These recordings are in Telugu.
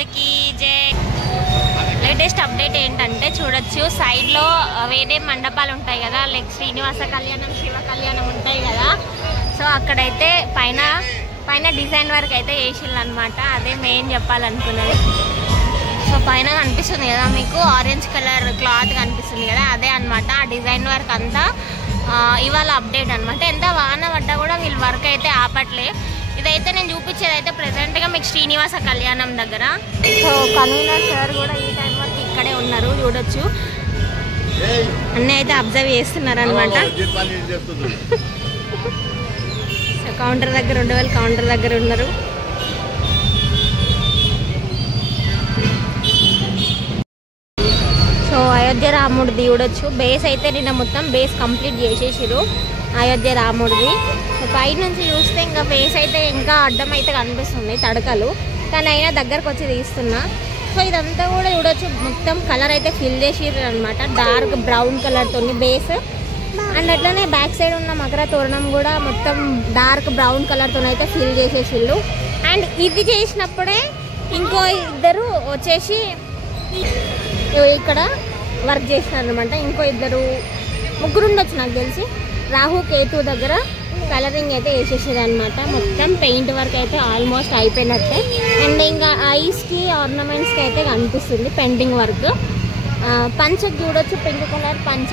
మాతకి జై. లేటెస్ట్ అప్డేట్ ఏంటంటే చూడొచ్చు సైడ్లో వేరే మండపాలు ఉంటాయి కదా, లైక్ శ్రీనివాస కళ్యాణం, శివ కళ్యాణం ఉంటాయి కదా. సో అక్కడైతే పైన డిజైన్ వర్క్ అయితే వేసిళ్ళు అనమాట. అదే మెయిన్ చెప్పాలనుకున్నది. సో పైన కనిపిస్తుంది కదా మీకు ఆరెంజ్ కలర్ క్లాత్ కనిపిస్తుంది కదా, అదే అనమాట ఆ డిజైన్ వర్క్ అంతా. ఇవాళ అప్డేట్ అనమాట. ఎంత వాన పడ్డా కూడా వీళ్ళు వర్క్ అయితే ఆపట్లే. ఇదైతే నేను చూపించేది అయితే ప్రెసెంట్గా మీకు శ్రీనివాస కళ్యాణం దగ్గర. సో కన్వీనర్ సార్ కూడా ఈ టైం వరకు ఇక్కడే ఉన్నారు చూడొచ్చు. అన్నీ అయితే అబ్జర్వ్ చేస్తున్నారు అనమాట. సో కౌంటర్ దగ్గర ఉండేవాళ్ళు కౌంటర్ దగ్గర ఉన్నారు. సో అయోధ్య రాముడిది చూడొచ్చు. బేస్ అయితే నిన్న మొత్తం బేస్ కంప్లీట్ చేసేసారు అయోధ్య రాముడిది. పైనుంచి చూస్తే ఇంకా ఫేస్ అయితే ఇంకా అడ్డం అయితే కనిపిస్తుంది తడకలు, కానీ అయినా దగ్గరకు వచ్చి తీస్తున్నా. సో ఇదంతా కూడా చూడొచ్చు మొత్తం కలర్ అయితే ఫిల్ చేసిర్రు అనమాట, డార్క్ బ్రౌన్ కలర్తో బేస్. అండ్ అట్లనే బ్యాక్ సైడ్ ఉన్న మకర తోరణం కూడా మొత్తం డార్క్ బ్రౌన్ కలర్తో అయితే ఫిల్ చేసేసిళ్ళు. అండ్ ఇది చేసినప్పుడే ఇంకో ఇద్దరు వచ్చేసి ఇక్కడ వర్క్ చేసినారు అనమాట. ఇంకో ముగ్గురు ఉండొచ్చు నాకు తెలిసి. రాహు కేతు దగ్గర కలరింగ్ అయితే వేసేసేది అనమాట. మొత్తం పెయింట్ వర్క్ అయితే ఆల్మోస్ట్ అయిపోయినట్టే. అండ్ ఇంకా ఐస్కి ఆర్నమెంట్స్కి అయితే కనిపిస్తుంది పెయింటింగ్ వర్క్. పంచకి చూడొచ్చు పింక్ కలర్ పంచ,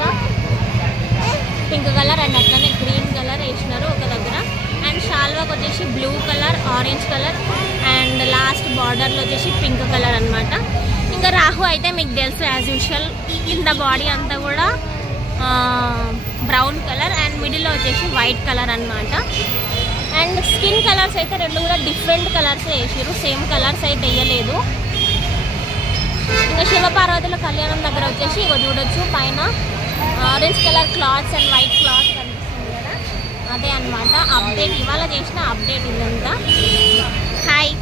పింక్ కలర్ అండ్ అట్లనే గ్రీన్ కలర్ వేసినారు ఒక దగ్గర. అండ్ షాల్వాకి వచ్చేసి blue colour, orange colour and last బార్డర్లో వచ్చేసి పింక్ కలర్ అనమాట. ఇంకా రాహు అయితే మీకు తెలుసు యాజ్ యూజువల్ కింద బాడీ అంతా కూడా బ్రౌన్ కలర్ అండ్ మిడిల్లో వచ్చేసి వైట్ కలర్ అనమాట. అండ్ స్కిన్ కలర్స్ అయితే రెండు కూడా డిఫరెంట్ కలర్స్ వేసారు, సేమ్ కలర్స్ అయితే వేయలేదు. ఇంకా శివపార్వతుల కళ్యాణం దగ్గర వచ్చేసి ఇక చూడొచ్చు పైన orange colour clothes and white cloth కనిపిస్తుంది కదా, అదే అనమాట అప్డేట్. ఇవాళ చేసిన అప్డేట్ ఇదంతా. హాయ్,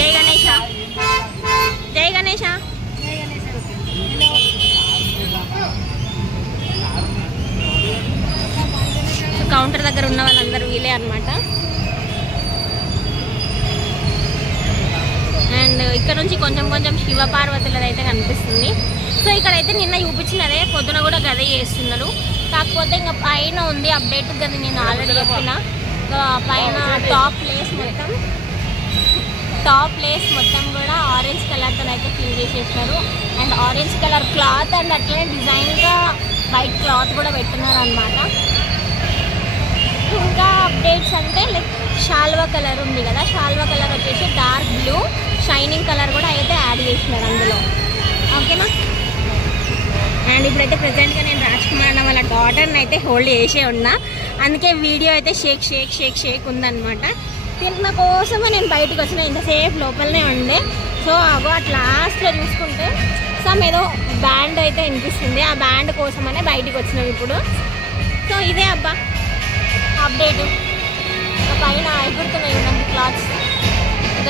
జై గణేష, జై గణేష. కౌంటర్ దగ్గర ఉన్న వాళ్ళందరూ వీలే అనమాట. అండ్ ఇక్కడ నుంచి కొంచెం కొంచెం శివ పార్వతులది అయితే కనిపిస్తుంది. సో ఇక్కడైతే నిన్న చూపించినదే పొద్దున కూడా గదే చేస్తున్నారు. కాకపోతే ఇంకా పైన ఉంది అప్డేట్ గది, నేను ఆల్రెడీ చెప్పిన. పైన టాప్ ప్లేస్ మొత్తం కూడా ఆరెంజ్ కలర్తో అయితే ఫిల్ చేసేసినారు. And orange colour cloth and అట్లనే డిజైన్గా వైట్ క్లాత్ కూడా పెట్టున్నారు అనమాట. ఇంకా అప్డేట్స్ అంటే లైక్ షాల్వా కలర్ ఉంది కదా, షాల్వా కలర్ వచ్చేసి డార్క్ బ్లూ షైనింగ్ కలర్ కూడా అయితే యాడ్ చేసినారు అందులో. ఓకేనా. అండ్ ఇప్పుడైతే ప్రజెంట్గా నేను రాజ్ కుమార్ అన్న వాళ్ళ డాటర్ని అయితే హోల్డ్ చేసే ఉన్నా, అందుకే వీడియో అయితే షేక్ ఉందన్నమాట. తిన్న కోసమే నేను బయటకు వచ్చిన, ఇంతసేపు లోపలనే ఉండే. సో అగో అట్లా లాస్ట్లో చూసుకుంటే ఏదో బ్యాండ్ అయితే వినిపిస్తుంది, ఆ బ్యాండ్ కోసమనే బయటకు వచ్చినాం ఇప్పుడు. సో ఇదే అబ్బా అప్డేట్. పైన ఎగురుతున్నాయి నాకు క్లాత్స్,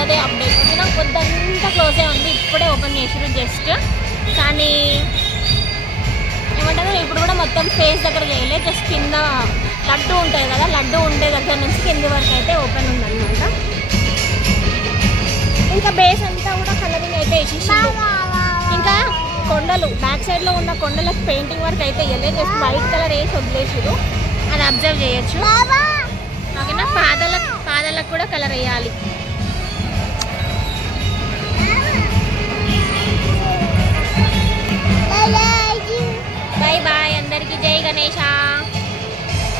అదే అప్డేట్. ఓకేనా. పొద్దంతా క్లోజే ఉంది, ఇప్పుడే ఓపెన్ చేసారు జస్ట్. కానీ ఏమంటారు ఇప్పుడు కూడా మొత్తం ఫేస్ దగ్గర చేయలేదు, జస్ట్ కింద లడ్డు ఉంటుంది కదా, లడ్డు ఉండే దగ్గర నుంచి కింది వరకు అయితే ఓపెన్ ఉందన్నమాట. ఇంకా బేస్ అంతా కూడా కలరింగ్ అయితే వేసేసింది. ఇంకా కొండలు బ్యాక్ సైడ్లో ఉన్న కొండలకు పెయింటింగ్ వర్క్ అయితే వేయలేదు, జస్ట్ వైట్ కలర్ వేసి వదిలేసారు, అది అబ్జర్వ్ చేయొచ్చు. ఓకేనా. పాదాలకు కూడా కలర్ వేయాలి. బాయ్ బాయ్ అందరికీ. జై గణేష.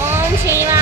ఓం శ్రీవా.